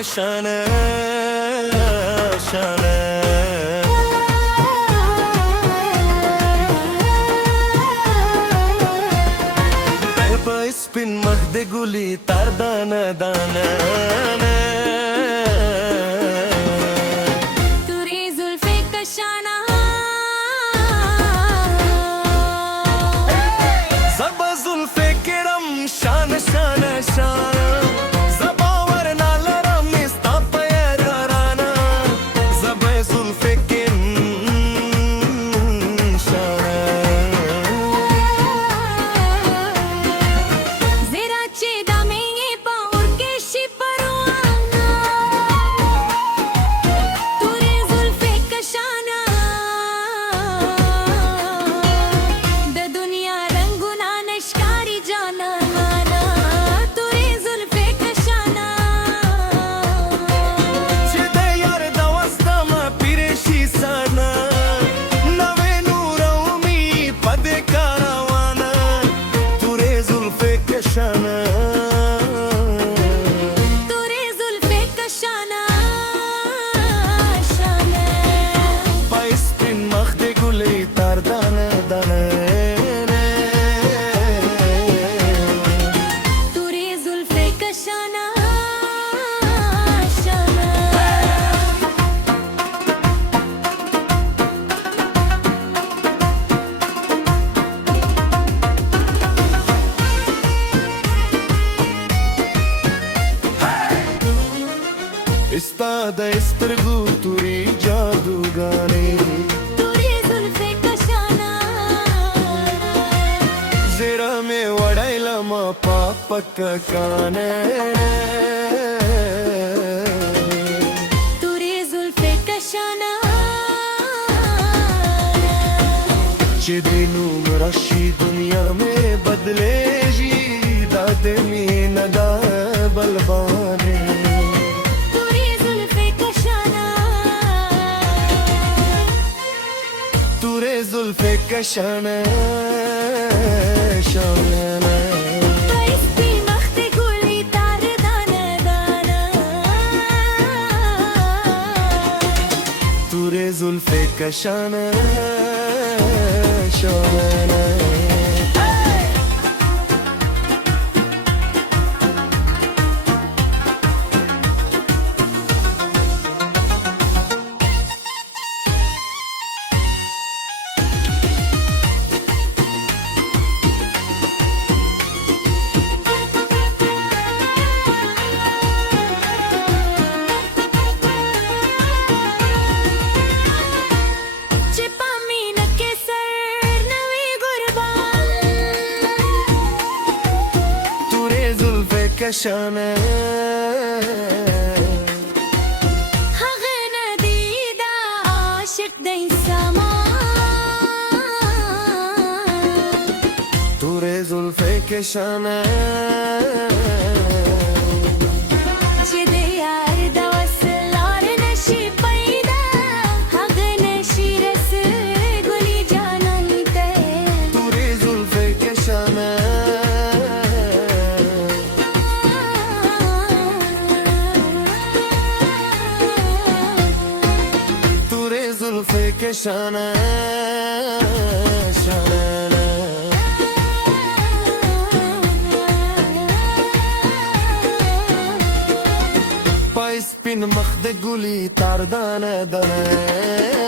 के शान शान स्पिन महदे गुली तार दाना दाना तुरी जुल्फे कशाना जबा जुल्फे केरम शान शान शान जबावर नालरम निस्ता पैर राना जबा जुल्फे के Istada istirgu turi jadugane तुरी जुल्फे कशाना Zira me wadaila ma papaka kane तुरी जुल्फे कशाना Chidinu marashi dunya mein badle ji dade mi nada balbane जुल्फे कशान शान पैस्ती मख्ते गुली तार दाना दाना तुरे जुल्फे कशान शान कशान हगन दीदा आशिक दई समा तुरे जुल्फे कशान चिदे यार दवसल और नशी पैदा हगन शिरस गुली जानते तुरे जुल्फे कशान जुल्फे के शान शान पाइस पिन मखद गुली तार दाना दाना